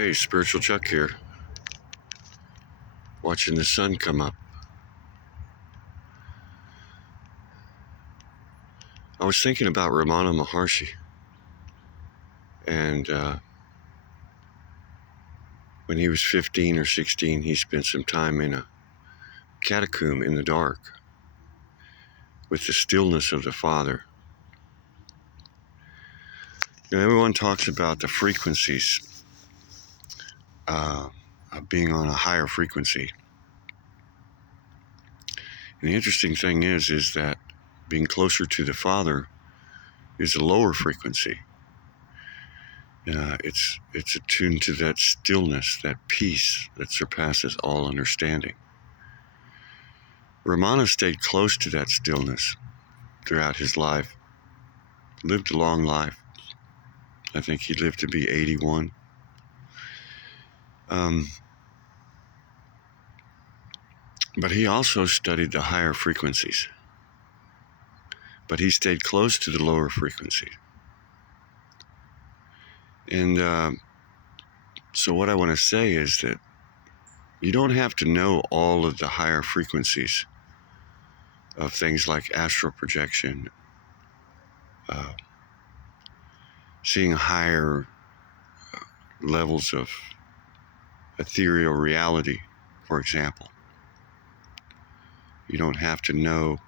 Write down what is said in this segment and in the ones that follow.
Hey, Spiritual Chuck here, watching the sun come up. I was thinking about Ramana Maharshi, and when he was 15 or 16, he spent some time in a catacomb in the dark with the stillness of the Father. You know, everyone talks about the frequencies of being on a higher frequency. And the interesting thing is that being closer to the Father is a lower frequency. It's attuned to that stillness, that peace that surpasses all understanding. Ramana stayed close to that stillness throughout his life, lived a long life. I think he lived to be 81. But he also studied the higher frequencies. But he stayed close to the lower frequencies. And so what I want to say is that you don't have to know all of the higher frequencies of things like astral projection, seeing higher levels of ethereal reality, for example. You don't have to know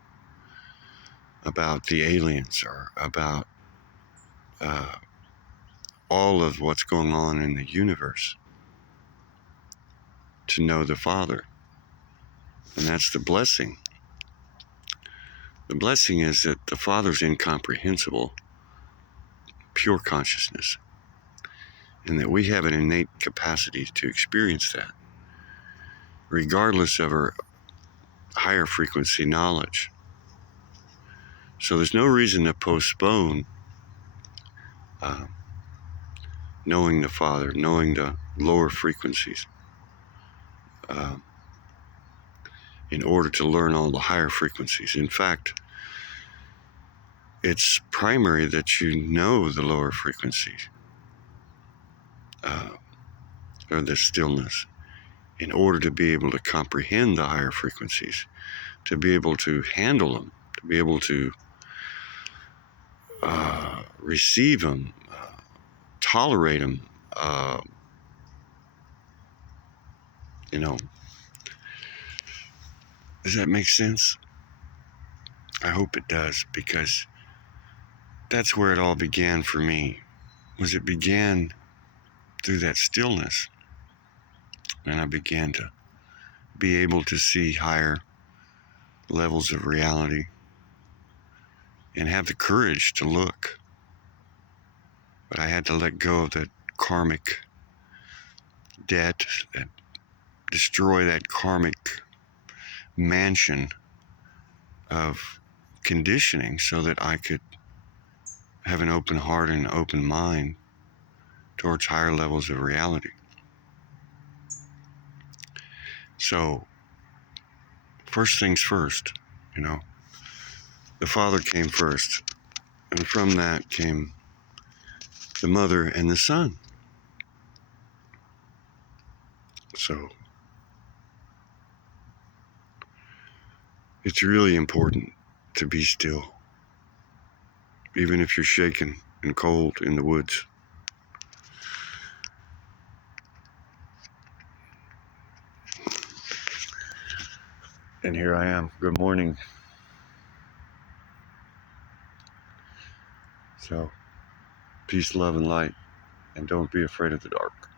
about the aliens or about all of what's going on in the universe to know the Father. And that's the blessing. The blessing is that the Father's incomprehensible, pure consciousness, and that we have an innate capacity to experience that, regardless of our higher frequency knowledge. So there's no reason to postpone knowing the Father, knowing the lower frequencies, in order to learn all the higher frequencies. In fact, it's primary that you know the lower frequencies, or the stillness, in order to be able to comprehend the higher frequencies, to be able to handle them, to be able to receive them, tolerate them. Does that make sense? I hope it does, because that's where it all began for me. It began through that stillness, and I began to be able to see higher levels of reality and have the courage to look. But I had to let go of that karmic debt, that destroy that karmic mansion of conditioning, so that I could have an open heart and an open mind towards higher levels of reality. So, first things first, the Father came first, and from that came the Mother and the Son. So, it's really important to be still, even if you're shaken and cold in the woods. And here I am. Good morning. So, peace, love, and light, and don't be afraid of the dark.